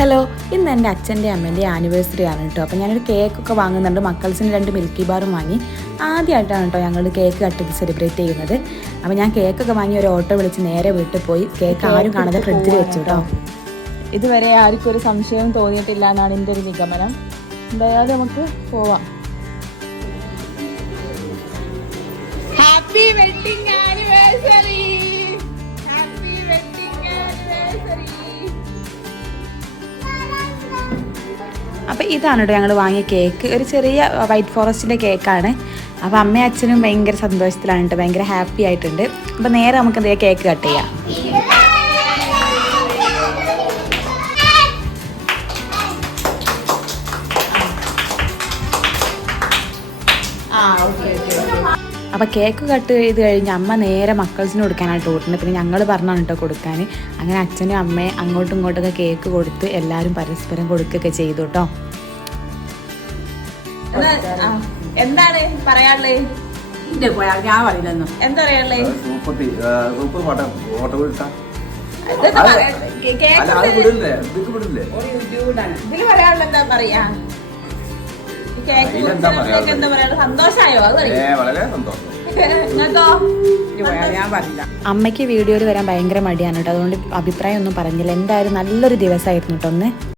Hello, ഇന്ന് എൻ്റെ അച്ഛൻ്റെ അമ്മേൻ്റെ ആനിവേഴ്സറി ആണ് കേട്ടോ. അപ്പോൾ ഞാനൊരു കേക്കൊക്കെ വാങ്ങുന്നുണ്ട്. മക്കൾസിന് 2 മിൽക്കി ബാറും വാങ്ങി. ആദ്യമായിട്ടാണ് കേട്ടോ ഞങ്ങൾ കേക്ക് കട്ട് ചെയ്ത് സെലിബ്രേറ്റ് ചെയ്യുന്നത്. അപ്പോൾ ഞാൻ കേക്കൊക്കെ വാങ്ങി ഒരു ഓട്ടോ വിളിച്ച് നേരെ വീട്ടിൽ പോയി കേക്ക് ആരും കാണാതെ ഫ്രിഡ്ജിൽ വെച്ചു കേട്ടോ. ഇതുവരെ ആർക്കും ഒരു സംശയവും തോന്നിയിട്ടില്ല എന്നാണ് എൻ്റെ ഒരു നിഗമനം. എന്തായാലും നമുക്ക് പോവാം. Happy wedding anniversary. അപ്പോൾ ഇതാണ് കേട്ടോ ഞങ്ങൾ വാങ്ങിയ കേക്ക്. ഒരു ചെറിയ വൈറ്റ് ഫോറസ്റ്റിൻ്റെ കേക്കാണ്. അപ്പോൾ അമ്മയും അച്ഛനും ഭയങ്കര സന്തോഷത്തിലാണ് കേട്ടോ, ഭയങ്കര ഹാപ്പി ആയിട്ടുണ്ട്. അപ്പോൾ നേരെ നമുക്ക് എന്തെങ്കിലും കേക്ക് കട്ട് ചെയ്യാം. അപ്പോൾ കേക്ക് കട്ട് ചെയ്ത് കഴിഞ്ഞ് അമ്മ നേരെ മക്കൾസിന് കൊടുക്കാനായിട്ട് ഓടുന്നത്. പിന്നെ ഞങ്ങൾ പറഞ്ഞാണ് കേട്ടോ കൊടുക്കാൻ. അങ്ങനെ അച്ഛനും അമ്മയും അങ്ങോട്ടും ഇങ്ങോട്ടൊക്കെ കേക്ക് കൊടുത്ത് എല്ലാവരും പരസ്പരം കൊടുക്കുകയൊക്കെ ചെയ്തു കേട്ടോ. എന്താണ് പറയാനുള്ളത്? ഞാൻ പറയില്ലെന്നു. എന്താ പറയാനുള്ളത്? ഇതില് പറയാനുള്ള എന്താ പറയാ? എന്താ പറയാ? സന്തോഷായോ? അത് വളരെ സന്തോഷം. അമ്മയ്ക്ക് വീഡിയോയിൽ വരാൻ ഭയങ്കര മടിയാണ് കേട്ടോ, അതുകൊണ്ട് അഭിപ്രായം ഒന്നും പറഞ്ഞില്ല. എന്തായാലും നല്ലൊരു ദിവസമായിരുന്നു കേട്ടോ ഒന്ന്.